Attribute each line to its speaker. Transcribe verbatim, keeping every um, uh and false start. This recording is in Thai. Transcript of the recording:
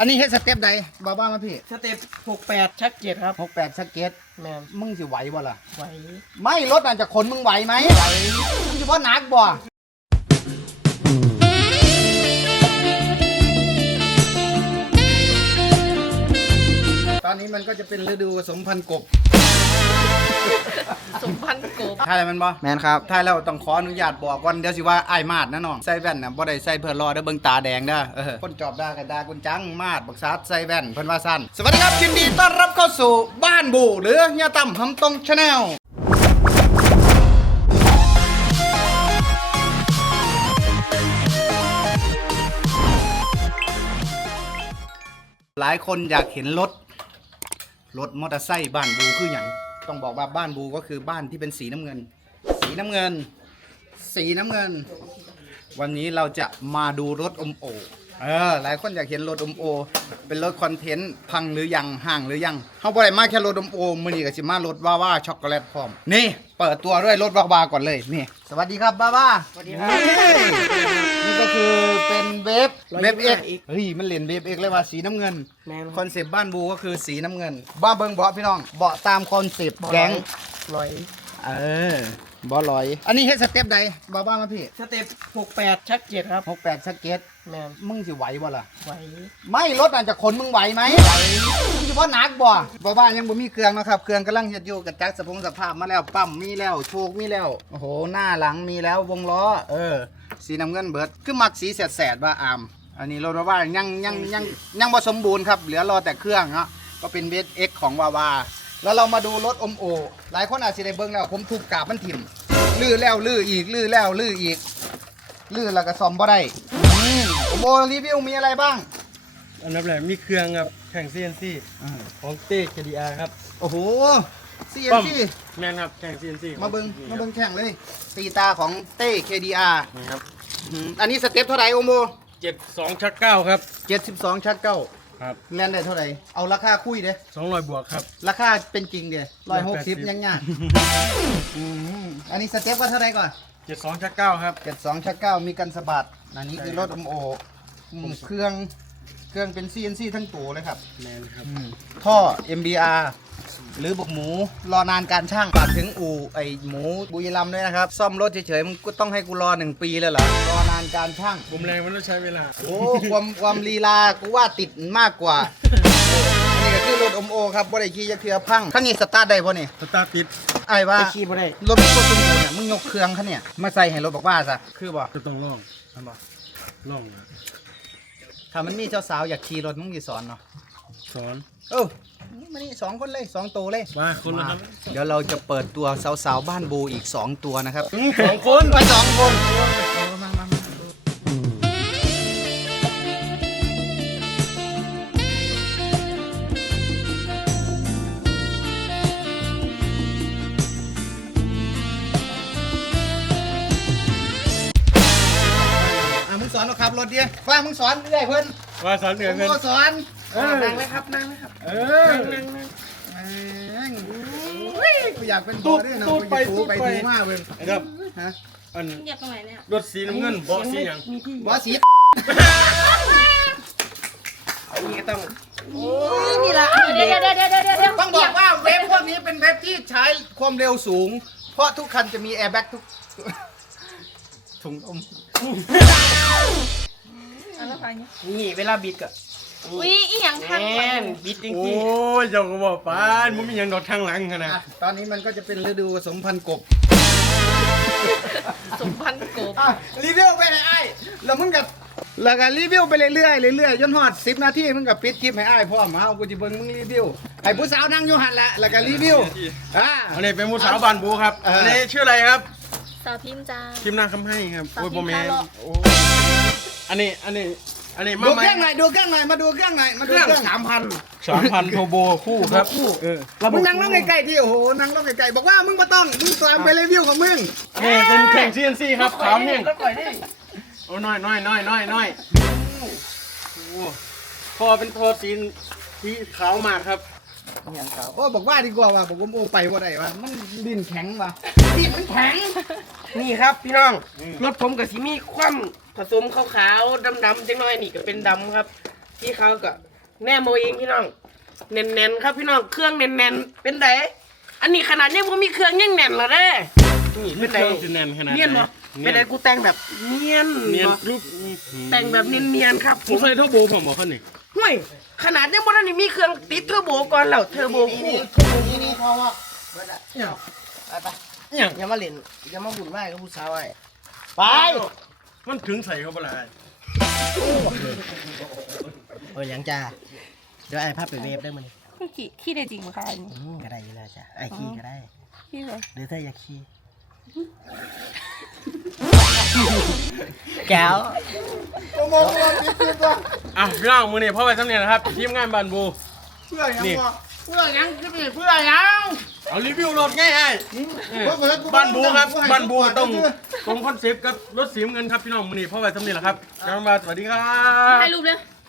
Speaker 1: อันนี้เฮ็ดสเต็ปใดบ้าบ้ามาพี่
Speaker 2: สเต็ปหกแปดชักเจ็ดครับ
Speaker 1: หกแปดชักเก็ต
Speaker 2: แม่
Speaker 1: มึงสิไหวบ่ล่ะ
Speaker 2: ไหว
Speaker 1: ไม่รถอาจจะขนมึงไหวไหมไหวมึงสิบ่หนักบ่ตอนนี้มันก็จะเป็นฤดูผสมพันธุ์กบ
Speaker 2: สมพันธ์กบ
Speaker 1: ถ่ายอะไรมันบ่แมนครับถ่ายแล้วต้องขออนุญาตบอกก่อนเดี๋ยวสิว่าอ้ายมาดนะน้องใส่แว่นน่ะบ่ได้ใส่เพื่อรอเด้อเบิ่งตาแดงเด้อเออคนจอบด่ากันด่าคนจังมาดบักซัดใส่แว่นเพิ่นว่าซั่นสวัสดีครับยินดีต้อนรับเข้าสู่บ้านบูหรือเฮียตั้มหำตรง Channel หลายคนอยากเห็นรถรถมอเตอร์ไซค์บ้านบูคืออย่างต้องบอกว่าบ้านบูก็คือบ้านที่เป็นสีน้ำเงินสีน้ำเงินสีน้ำเงินวันนี้เราจะมาดูรถอมโอเออหลายคนอยากเห็นรถอมโอเป็นรถคอนเทนต์พังหรือยังห่างหรือยังเขาบ่ได้มาแค่รถอมโอมื้อนี้ก็สิมา รถว่าว่าช็อกโกแลตพร้อมนี่เปิดตัวด้วยรถว่าว่าก่อนเลยนี่สวัสดีครับบ้าบ้า
Speaker 2: สวัสดีครับ
Speaker 1: นี่ก็คือเป็นเวฟเวฟเอ็กเฮ้ยมันเล่นเวฟเอ็กเลยว่าสีน้ำเงินคอนเซปต์บ้านบูก็คือสีน้ำเงินบ้าเบิ้งเบาะพี่น้องเบาะตามคอนเซปต์แก๊ง
Speaker 2: ลอย
Speaker 1: เออบอลอยอันนี้เฮ็ดสเต็ปใดบ้าบ้ามาพี่
Speaker 2: สเต็ปหกแปดชักเจ็ดครับ
Speaker 1: หกแปดชักเก็ต
Speaker 2: แม่
Speaker 1: มึงสิไหวบ่ล่ะ
Speaker 2: ไหว
Speaker 1: ไม่รถอาจจะขนมึงไหวไหมไหวมึงสิบ่หนักบ่บ้าบ้ายังบ่มีเครื่องนะครับเครื่องกำลังเฮ็ดอยู่กระจักสะพงสภาพมาแล้วปั๊มมีแล้วโชคมีแล้วโอ้โหหน้าหลังมีแล้ววงล้อเออสีน้ำเงินเบิดคือมักสีแสดๆว่าอามอันนี้รถว่ายังยังยังยังบ่สมบูรณ์ครับเหลือรอแต่เครื่องเนาะก็เป็นเวทเอ็กของวาวาแล้วเรามาดูรถอมโอหลายคนอาจสิได้เบิ่งแล้วผมทุบกาบมันถิ่มลื้อแล้วลื้ออีกลื้อแล้วลื้ออีกลื้อแล้วก็ซ่อมบ่ได้อมโอรีวิวมีอะไรบ้าง
Speaker 3: อันดับแรกมีเครื่องครับแข่ง ซี เอ็น ซี ของเต้ เค ดี อาร์ ครับ
Speaker 1: โอ้โห ซี เอ็น ซี
Speaker 3: แม่นครับแข่ง ซี เอ็น ซี
Speaker 1: มาเบิ่งมาเบิ่งแข่งเลยตีตาของเต้ เค ดี อาร์
Speaker 3: นะครับ
Speaker 1: อันนี้สเต็ปเท่าไหร่โอโม
Speaker 3: เจ็ดสองชักเก้าครับ
Speaker 1: เจ็ดสิบสองชักเก้า
Speaker 3: ครับ
Speaker 1: แล่นได้เท่าไหร่เอาราคาคุยเด้
Speaker 3: สองร้อยบวกครับ
Speaker 1: ราคาเป็นจริงเด้ร้อยหกสิบยังยากอันนี้สเต็ปว่าเท่าไหร่ก่อน
Speaker 3: เจ็ดสองชักเก้าครับ
Speaker 1: เจ็ดสองชักเก้ามีกันสะบัดอันนี้คือรถอมโอเครื่องเครื่องเป็น ซี เอ็น ซี ทั้งตัวเลยครับ
Speaker 3: แม่นครับ
Speaker 1: ท่อ เอ็ม บี อาร์ หรือบุกหมูรอนานการช่างฝากถึงอู่ไอหมูบุรีรัมย์ด้วยนะครับซ่อมรถเฉยๆมึงก็ต้องให้กูรอหนึ่งปีเลยเหรอรอนานการช่าง
Speaker 3: ผมแรงมันต้องใช้เวลา
Speaker 1: โอ้ความความลีลากูว่าติดมากกว่านี่ก็คือรถอมโอครับบ่ได้ขี่จะเทือพังคันนี้สตาร์ทได้ป่ะนี่
Speaker 3: สตาร์ทติด
Speaker 1: ไอ้ว่า
Speaker 2: ขี่บ่ได้
Speaker 1: รถรถตุ้มเนี่ยมึงยกเครื่องคันเนี่ยมาใส่ให้รถบอกว่าซะคือบ่
Speaker 3: จะต้องล่องทำบ่ล่อง
Speaker 1: ถ้ามันมีเจ้าสาวอยากขี่รถมึงกี่สอนเนาะ
Speaker 3: สอน
Speaker 1: เออมานี่สองคนเลยสองตัวเลย
Speaker 3: มาคนละ
Speaker 1: เดี๋ยวเราจะเปิดตัวสาวๆบ้านบูอีกสองตัวนะครับ
Speaker 3: สองคน
Speaker 1: มาสองคนมามามามึงสอนเราขับรถดิว่ามึงสอนเรื่อยเพื่อน
Speaker 3: ว่าสอนเหนื่อยเพื่อน
Speaker 1: สอน
Speaker 2: นั่งเลยครับนั่งเลยครับ
Speaker 1: เออนั่งนั่งนั่งกูอยากเป็นบอด้วยนะกูไปทูไปทูมากเลย
Speaker 3: ครับ
Speaker 1: ฮะ
Speaker 2: อันเหยียบตรงไหนเนี่ย
Speaker 3: รถสีน้ำเงินบอสสีอย่าง
Speaker 1: บอสสี
Speaker 2: นี่ก็ต้อง
Speaker 1: โอ้ยนี่ละ
Speaker 2: เดี๋ยวเดี๋ยวเดี๋ยวเดี๋ยวเดี๋ยว
Speaker 1: ต้องบอกว่าเวฟพวกนี้เป็นเวฟที่ใช้ความเร็วสูงเพราะทุกคันจะมีแอร์แบ็กทุกถุงลม
Speaker 2: นี่เวลาบิดก็
Speaker 4: อุ้ยอีหยังทาง
Speaker 2: แม่นบิดจริงๆ
Speaker 3: โอ้ยเจ้าก็บอกปานมันมีอย่างดอกทางหลังขนาด
Speaker 1: ตอนนี้มันก็จะเป็นฤดูผสมพันธุ์กบ
Speaker 4: สมพันธ์กบ
Speaker 1: รีวิวไปไหนไอ้แล้วมึงกับแล้วก็รีวิวไปเรื่อยๆเรื่อยๆจนฮอดสิบนาทีมึงกับปิดคลิปให้ไอ้พ่อมาเอากูจะเบิ่งมึงรีวิวไอ้ผู้สาวนั่งอยู่หันแหละแล้วก็รีวิว
Speaker 3: อ่าอันนี้เป็นผู้สาวบ้านบูครับอันนี้ชื่ออะไรครับ
Speaker 4: สาวพิมจ้า
Speaker 3: พิมพ์นางคำให้ครับโอ้ยโบแมนอันนี้อันนี้อันนี้
Speaker 1: ดูเครื่องหน่อยดูเครื่องหน่อยมาดูเครื่องหน่อยมาดูเครื่อง
Speaker 3: สามพันสามพันโทโบคู่ครับคู่เออ
Speaker 1: มึงนั่งรถไกลๆที่โอ้โหนั่งรถไกลๆบอกว่ามึงมาต้องมึงตามไปรีวิวของมึง
Speaker 3: นี่เป็นแข่ง ซี เอ็น ซี ครับขาวแห้งโอ้น้อยน้อยน้อยน้อยน้อยพอเป็นโทษสีสีขาวมากครับ
Speaker 1: อย่างขาวโอ้บอกว่าดีกว่าว่ะบอกว่าโอ้ไปว่าได้ว่ะมันดินแข็งว่ะดินมันแข็ง
Speaker 2: นี่ครับพี่น้องรถผมกับสีมีคว่ำผสมขาวๆดำๆจังน้อยนี่ก็เป็นดำครับที่เขาก็แน่โมเองพี่น้องแน่นๆครับพี่น้องเครื่องแน่นๆเป็นไดอันนี้ขนาดยังบ่มีเครื่องยังแน่นแล้วเด้นี่เป็นได
Speaker 3: เครื่องสิแน่นขนาดไหน
Speaker 2: เนียนเนาะเป็นไดกูแต่งแบบเนียน
Speaker 3: เนียน
Speaker 2: เนาะ
Speaker 3: รูป
Speaker 2: แต่งแบบเนียนๆครับผ
Speaker 3: ผม
Speaker 2: ม
Speaker 3: ใส่เท่าโบผมบอกเขานี่
Speaker 2: ห่วยขนาดยังบ่ทันได้มีเครื่องติดเทอร์โบก่อนแล้วเทอร์โบคู่
Speaker 1: นี่นี่พอว่าเบิดอะ
Speaker 2: ไปไป
Speaker 3: เนี่ย
Speaker 2: อย่ามาเล่นอย่ามาบุญไหว้กับผู้สาวไอ้
Speaker 1: ไป
Speaker 3: มันถึงใส่เขาเปล่า
Speaker 2: โอ้ยยังจ้าเดี๋ยวไอ้ภาพไปเวฟได้มัน
Speaker 4: ขี้ขี้ได้จริงไหมคะอันนี้
Speaker 2: อืมก็ได้อยู่แล้วจ้ะไอ้ขี้ก็ได้
Speaker 4: ขี้เลย
Speaker 2: หรือถ้าอยากขี้แก้ว
Speaker 1: โอ้โหว่าปิดปิดว่ะ
Speaker 3: อ่ะพี่น้องมือนี่พ่อไปสำเนียงนะครับทีมงานบานบู
Speaker 1: เพื่อยัง
Speaker 3: นี่
Speaker 1: วะ
Speaker 2: เพื่อยังคือเพื่อยัง
Speaker 3: เอารีวิวรถง่ายไอ้บ้านบูครับบ้านบูต้องตรงคอนเซปต์กับรถสีน้ำเงินครับพี่น้องมือนี่พ่อไปสำเนียงแล้วครับกำลังมาสวัสดีครับ
Speaker 4: ถ่ายรูปเลย